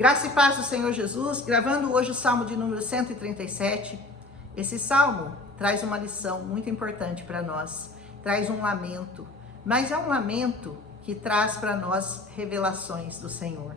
Graça e paz do Senhor Jesus, gravando hoje o Salmo de número 137. Esse Salmo traz uma lição muito importante para nós, traz um lamento, mas é um lamento que traz para nós revelações do Senhor.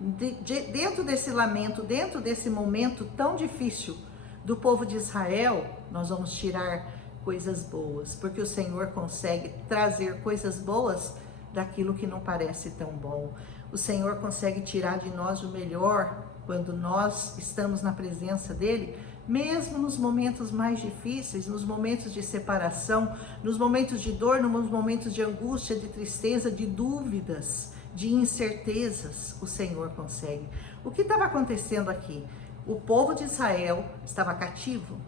Dentro desse lamento, dentro desse momento tão difícil do povo de Israel, nós vamos tirar coisas boas, porque o Senhor consegue trazer coisas boas daquilo que não parece tão bom. O Senhor consegue tirar de nós o melhor quando nós estamos na presença dEle, mesmo nos momentos mais difíceis, nos momentos de separação, nos momentos de dor, nos momentos de angústia, de tristeza, de dúvidas, de incertezas, o Senhor consegue. O que estava acontecendo aqui? O povo de Israel estava cativo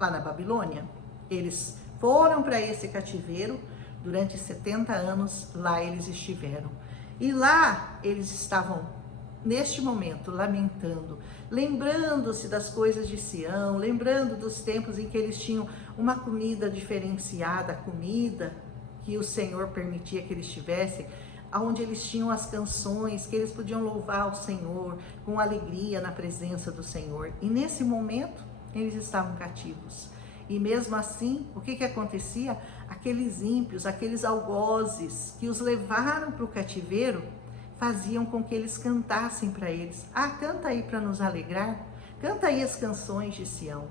lá na Babilônia. Eles foram para esse cativeiro, durante 70 anos lá eles estiveram. E lá eles estavam, neste momento, lamentando, lembrando-se das coisas de Sião, lembrando dos tempos em que eles tinham uma comida diferenciada, a comida que o Senhor permitia que eles tivessem, onde eles tinham as canções, que eles podiam louvar o Senhor com alegria na presença do Senhor. E nesse momento, eles estavam cativos. E mesmo assim, o que acontecia? Aqueles ímpios, aqueles algozes que os levaram para o cativeiro, faziam com que eles cantassem para eles. Ah, canta aí para nos alegrar, canta aí as canções de Sião.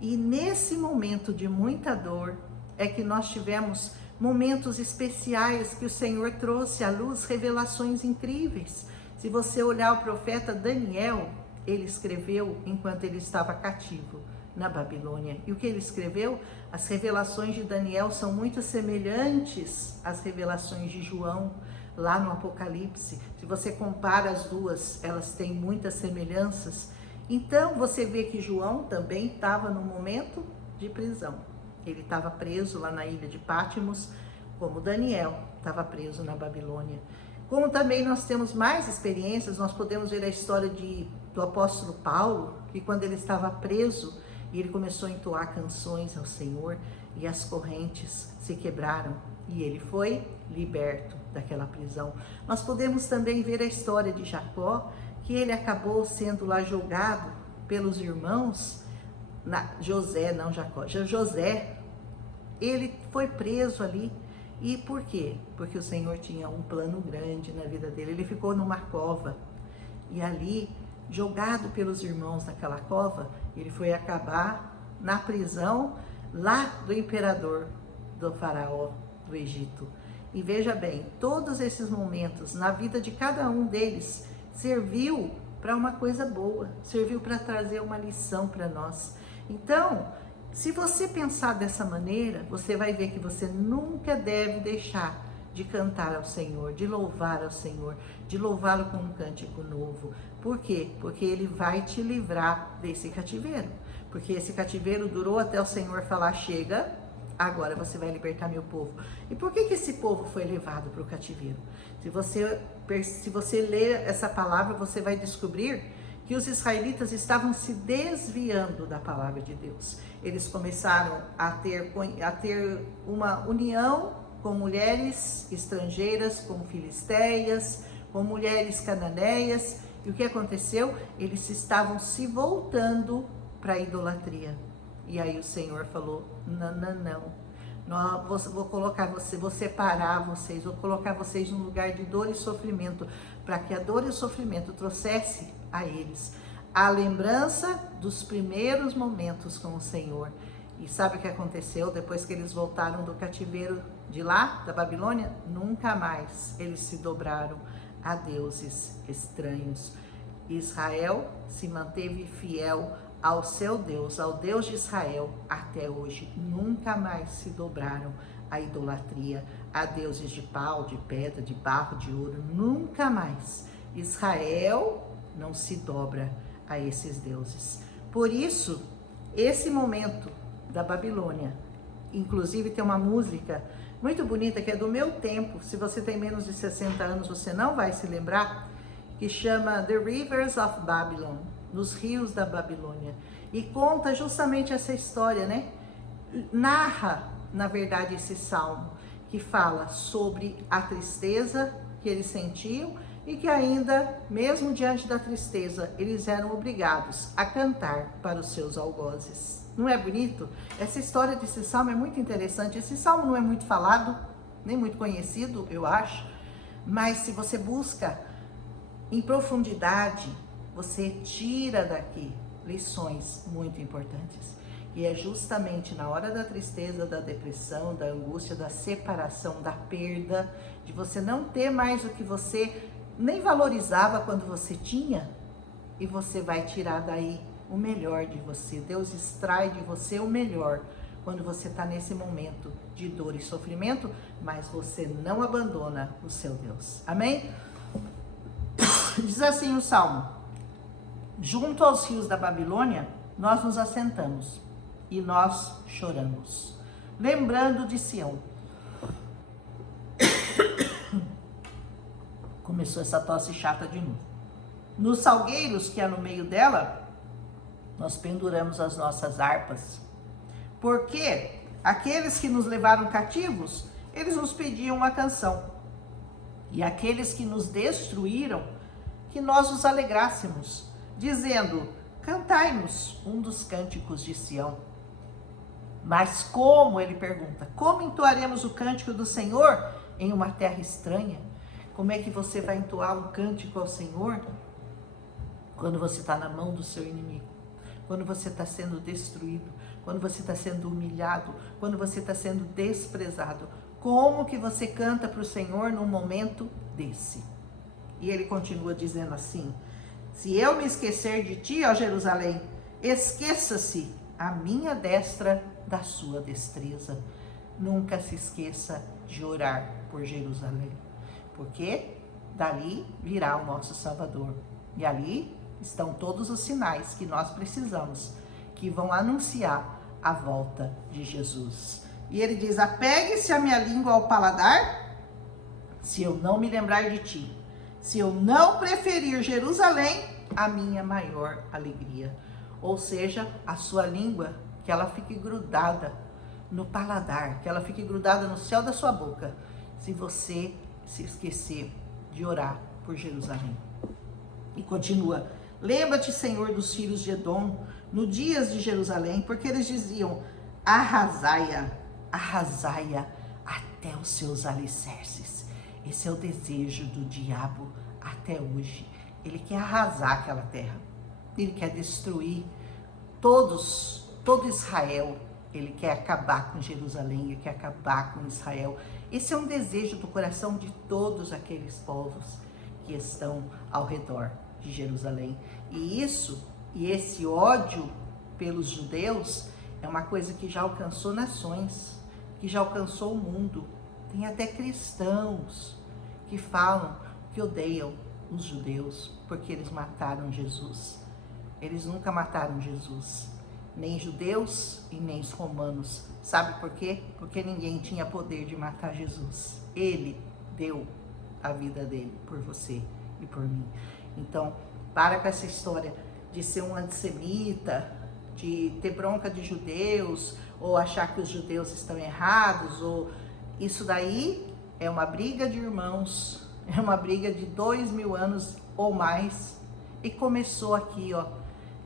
E nesse momento de muita dor, é que nós tivemos momentos especiais que o Senhor trouxe à luz, revelações incríveis. Se você olhar o profeta Daniel, ele escreveu enquanto ele estava cativo na Babilônia. E o que ele escreveu? As revelações de Daniel são muito semelhantes às revelações de João, lá no Apocalipse. Se você compara as duas, elas têm muitas semelhanças. Então, você vê que João também estava no momento de prisão. Ele estava preso lá na ilha de Pátimos, como Daniel estava preso na Babilônia. Como também nós temos mais experiências, nós podemos ver a história do apóstolo Paulo, que quando ele estava preso, e ele começou a entoar canções ao Senhor, e as correntes se quebraram, e ele foi liberto daquela prisão. Nós podemos também ver a história de Jacó, que ele acabou sendo lá julgado pelos irmãos, José, ele foi preso ali. E por quê? Porque o Senhor tinha um plano grande na vida dele. Ele ficou numa cova, e ali, jogado pelos irmãos naquela cova, ele foi acabar na prisão lá do imperador, do faraó do Egito. E veja bem, todos esses momentos na vida de cada um deles serviu para uma coisa boa, serviu para trazer uma lição para nós. Então, se você pensar dessa maneira, você vai ver que você nunca deve deixar de cantar ao Senhor, de louvar ao Senhor, de louvá-lo com um cântico novo. Por quê? Porque Ele vai te livrar desse cativeiro. Porque esse cativeiro durou até o Senhor falar, chega, agora você vai libertar meu povo. E por que esse povo foi levado para o cativeiro? Se você ler essa palavra, você vai descobrir que os israelitas estavam se desviando da palavra de Deus. Eles começaram a ter uma união com mulheres estrangeiras, com filisteias, com mulheres cananeias. E o que aconteceu? Eles estavam se voltando para a idolatria. E aí o Senhor falou, não, vou separar vocês, vou colocar vocês num lugar de dor e sofrimento, para que a dor e o sofrimento trouxesse a eles a lembrança dos primeiros momentos com o Senhor. E sabe o que aconteceu depois que eles voltaram do cativeiro de lá, da Babilônia? Nunca mais eles se dobraram a deuses estranhos. Israel se manteve fiel ao seu Deus, ao Deus de Israel, até hoje. Nunca mais se dobraram à idolatria, a deuses de pau, de pedra, de barro, de ouro. Nunca mais. Israel não se dobra a esses deuses. Por isso, esse momento da Babilônia, inclusive tem uma música muito bonita que é do meu tempo, se você tem menos de 60 anos você não vai se lembrar, que chama The Rivers of Babylon, nos rios da Babilônia, e conta justamente essa história, né? Narra, na verdade, esse salmo, que fala sobre a tristeza que eles sentiam e que ainda, mesmo diante da tristeza, eles eram obrigados a cantar para os seus algozes. Não é bonito? Essa história desse salmo é muito interessante. Esse salmo não é muito falado, nem muito conhecido, eu acho, mas se você busca em profundidade, você tira daqui lições muito importantes. E é justamente na hora da tristeza, da depressão, da angústia, da separação, da perda, de você não ter mais o que você nem valorizava quando você tinha, e você vai tirar daí o melhor de você. Deus extrai de você o melhor quando você está nesse momento de dor e sofrimento, mas você não abandona o seu Deus. Amém? Diz assim o Salmo: junto aos rios da Babilônia, nós nos assentamos e nós choramos, lembrando de Sião. Começou essa tosse chata de novo. Nos salgueiros que há no meio dela, nós penduramos as nossas harpas, porque aqueles que nos levaram cativos, eles nos pediam uma canção, e aqueles que nos destruíram, que nós os alegrássemos, dizendo: cantai-nos um dos cânticos de Sião. Mas como, ele pergunta, como entoaremos o cântico do Senhor em uma terra estranha? Como é que você vai entoar um cântico ao Senhor quando você está na mão do seu inimigo? Quando você está sendo destruído, quando você está sendo humilhado, quando você está sendo desprezado? Como que você canta para o Senhor num momento desse? E ele continua dizendo assim: se eu me esquecer de ti, ó Jerusalém, esqueça-se a minha destra da sua destreza. Nunca se esqueça de orar por Jerusalém, porque dali virá o nosso Salvador. E ali estão todos os sinais que nós precisamos, que vão anunciar a volta de Jesus. E ele diz: apegue-se a minha língua ao paladar, se eu não me lembrar de ti, se eu não preferir Jerusalém, a minha maior alegria. Ou seja, a sua língua, que ela fique grudada no paladar, que ela fique grudada no céu da sua boca, se você se esquecer de orar por Jerusalém. E continua: lembra-te, Senhor, dos filhos de Edom, no dias de Jerusalém, porque eles diziam: arrasai-a, arrasai-a até os seus alicerces. Esse é o desejo do diabo até hoje. Ele quer arrasar aquela terra, ele quer destruir todo Israel, ele quer acabar com Jerusalém, ele quer acabar com Israel. Esse é um desejo do coração de todos aqueles povos que estão ao redor de Jerusalém. E esse ódio pelos judeus é uma coisa que já alcançou nações, que já alcançou o mundo. Tem até cristãos que falam que odeiam os judeus porque eles mataram Jesus. Eles nunca mataram Jesus, nem judeus e nem os romanos. Sabe por quê? Porque ninguém tinha poder de matar Jesus. Ele deu a vida dele por você e por mim. Então, para com essa história de ser um antissemita, de ter bronca de judeus, ou achar que os judeus estão errados, ou isso daí é uma briga de irmãos, é uma briga de 2000 anos ou mais, e começou aqui, ó,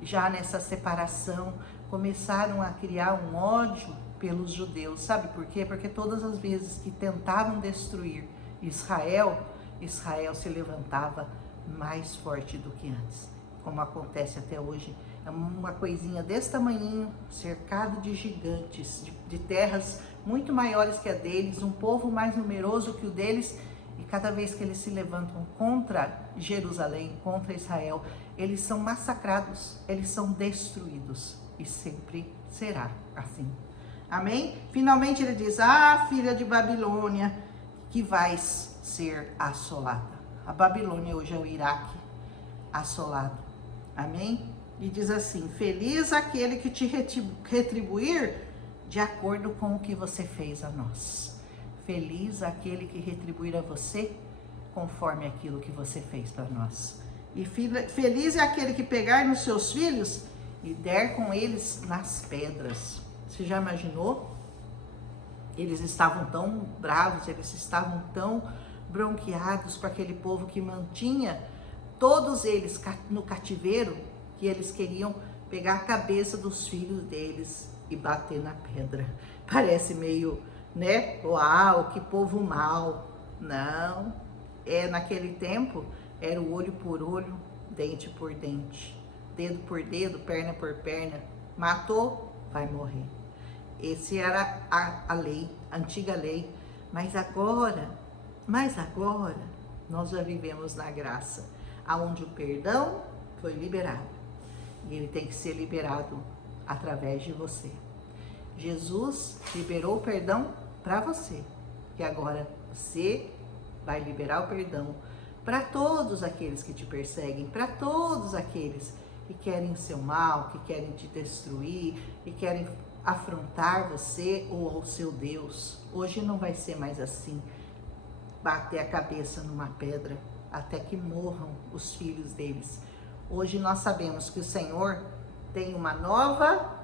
já nessa separação, começaram a criar um ódio pelos judeus. Sabe por quê? Porque todas as vezes que tentavam destruir Israel, Israel se levantava mais forte do que antes, como acontece até hoje. É uma coisinha desse tamanhinho, cercado de gigantes, de terras muito maiores que a deles, um povo mais numeroso que o deles, e cada vez que eles se levantam contra Jerusalém, contra Israel, eles são massacrados, eles são destruídos, e sempre será assim. Amém? Finalmente ele diz: ah, filha de Babilônia, que vais ser assolada. A Babilônia hoje é o Iraque assolado. Amém? E diz assim: feliz aquele que te retribuir de acordo com o que você fez a nós. Feliz aquele que retribuir a você conforme aquilo que você fez para nós. E feliz é aquele que pegar nos seus filhos e der com eles nas pedras. Você já imaginou? Eles estavam tão bravos, eles estavam tão bronqueados com aquele povo que mantinha todos eles no cativeiro, que eles queriam pegar a cabeça dos filhos deles e bater na pedra. Parece meio, né? Uau, que povo mau. Não, naquele tempo era o olho por olho, dente por dente, dedo por dedo, perna por perna. Matou, vai morrer. Esse era a lei, a antiga lei. Mas agora, nós já vivemos na graça, aonde o perdão foi liberado. E ele tem que ser liberado através de você. Jesus liberou o perdão para você. E agora você vai liberar o perdão para todos aqueles que te perseguem, para todos aqueles que querem o seu mal, que querem te destruir e querem afrontar você ou ao seu Deus. Hoje não vai ser mais assim, bater a cabeça numa pedra até que morram os filhos deles. Hoje nós sabemos que o Senhor tem uma nova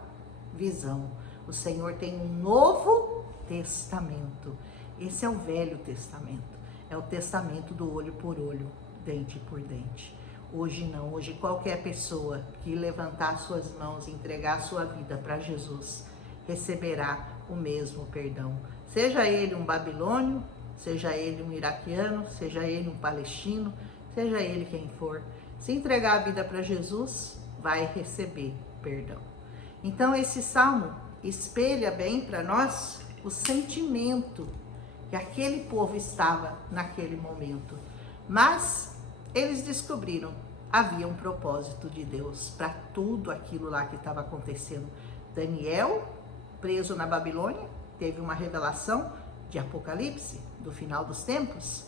visão. O Senhor tem um novo testamento. Esse é o Velho Testamento. É o testamento do olho por olho, dente por dente. Hoje não. Hoje qualquer pessoa que levantar suas mãos e entregar a sua vida para Jesus receberá o mesmo perdão. Seja ele um babilônio, seja ele um iraquiano, seja ele um palestino, seja ele quem for. Se entregar a vida para Jesus, vai receber perdão. Então esse salmo espelha bem para nós o sentimento que aquele povo estava naquele momento. Mas eles descobriram, havia um propósito de Deus para tudo aquilo lá que estava acontecendo. Daniel, preso na Babilônia, teve uma revelação de Apocalipse, do final dos tempos,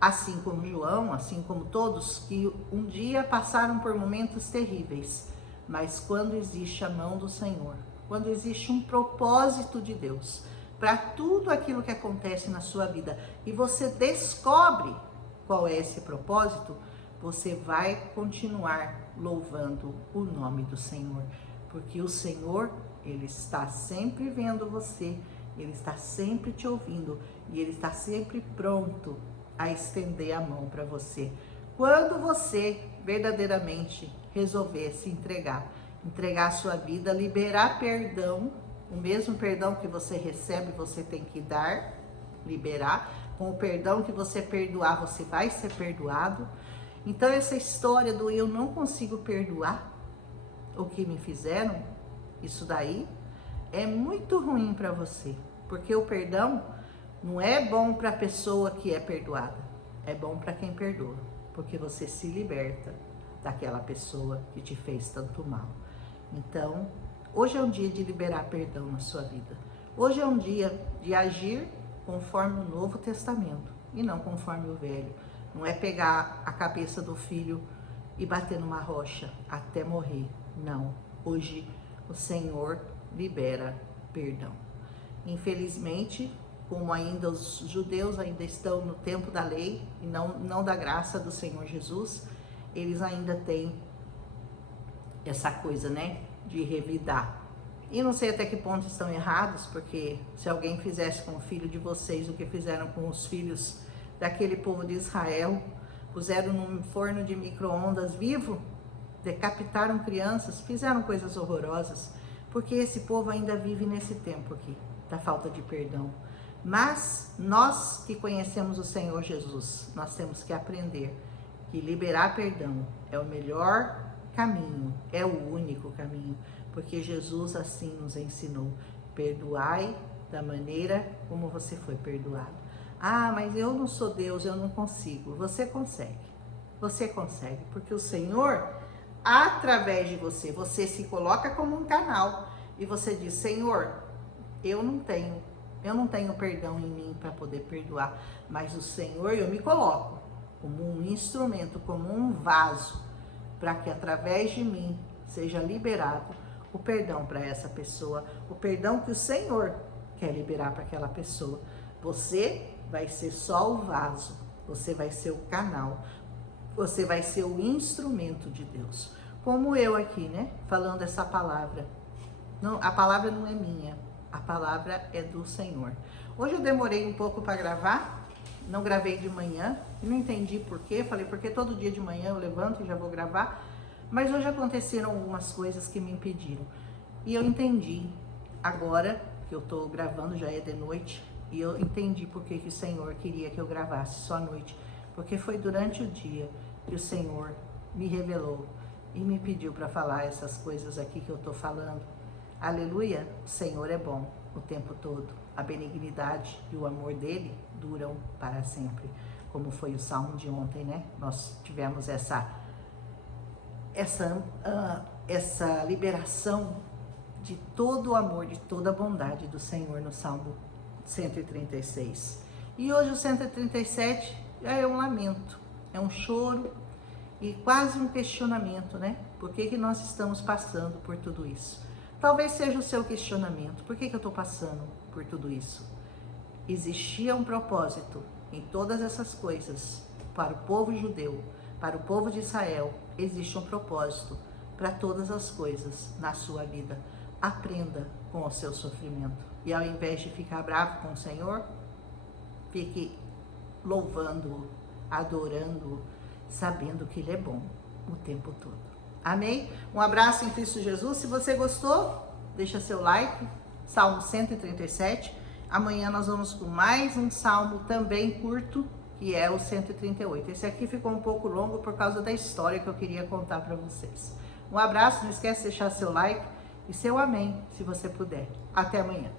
assim como João, assim como todos que um dia passaram por momentos terríveis. Mas quando existe a mão do Senhor, quando existe um propósito de Deus para tudo aquilo que acontece na sua vida e você descobre qual é esse propósito, você vai continuar louvando o nome do Senhor, porque o Senhor, Ele está sempre vendo você, Ele está sempre te ouvindo e Ele está sempre pronto a estender a mão para você. Quando você verdadeiramente resolver se entregar a sua vida, liberar perdão, o mesmo perdão que você recebe, você tem que dar, liberar. Com o perdão que você perdoar, você vai ser perdoado. Então essa história do eu não consigo perdoar o que me fizeram, isso daí é muito ruim para você, porque o perdão não é bom para a pessoa que é perdoada, é bom para quem perdoa, porque você se liberta daquela pessoa que te fez tanto mal. Então, hoje é um dia de liberar perdão na sua vida. Hoje é um dia de agir conforme o Novo Testamento e não conforme o Velho. Não é pegar a cabeça do filho e bater numa rocha até morrer. Não. Hoje o Senhor libera perdão. Infelizmente, como ainda os judeus ainda estão no tempo da lei e não da graça do Senhor Jesus, eles ainda têm essa coisa, né, de revidar. E não sei até que ponto estão errados, porque se alguém fizesse com o filho de vocês o que fizeram com os filhos daquele povo de Israel, puseram num forno de micro-ondas vivo, decapitaram crianças, fizeram coisas horrorosas, porque esse povo ainda vive nesse tempo aqui, da falta de perdão. Mas nós que conhecemos o Senhor Jesus, nós temos que aprender que liberar perdão é o melhor caminho, é o único caminho, porque Jesus assim nos ensinou: perdoai da maneira como você foi perdoado. Ah, mas eu não sou Deus, eu não consigo. Você consegue, porque o Senhor, através de você, você se coloca como um canal e você diz: Senhor, eu não tenho perdão em mim para poder perdoar, mas o Senhor, eu me coloco como um instrumento, como um vaso, para que através de mim seja liberado o perdão para essa pessoa, o perdão que o Senhor quer liberar para aquela pessoa. Você vai ser só o vaso, você vai ser o canal, você vai ser o instrumento de Deus. Como eu aqui, né, falando essa palavra. Não, a palavra não é minha, a palavra é do Senhor. Hoje eu demorei um pouco para gravar, não gravei de manhã, não entendi por quê, falei, porque todo dia de manhã eu levanto e já vou gravar, mas hoje aconteceram algumas coisas que me impediram. E eu entendi, agora que eu tô gravando, já é de noite, e eu entendi por que o Senhor queria que eu gravasse só à noite, porque foi durante o dia que o Senhor me revelou e me pediu para falar essas coisas aqui que eu tô falando. Aleluia, o Senhor é bom o tempo todo. A benignidade e o amor dele duram para sempre. Como foi o salmo de ontem, né? Nós tivemos essa liberação de todo o amor, de toda a bondade do Senhor no salmo 136. E hoje o 137 já é um lamento, é um choro e quase um questionamento, né? Por que nós estamos passando por tudo isso? Talvez seja o seu questionamento. Por que eu estou passando por tudo isso? Existia um propósito em todas essas coisas. Para o povo judeu, para o povo de Israel, existe um propósito para todas as coisas na sua vida. Aprenda com o seu sofrimento. E ao invés de ficar bravo com o Senhor, fique louvando, adorando, sabendo que Ele é bom o tempo todo. Amém? Um abraço em Cristo Jesus. Se você gostou, deixa seu like. Salmo 137. Amanhã nós vamos com mais um salmo também curto, que é o 138. Esse aqui ficou um pouco longo por causa da história que eu queria contar para vocês. Um abraço, não esquece de deixar seu like e seu amém, se você puder. Até amanhã.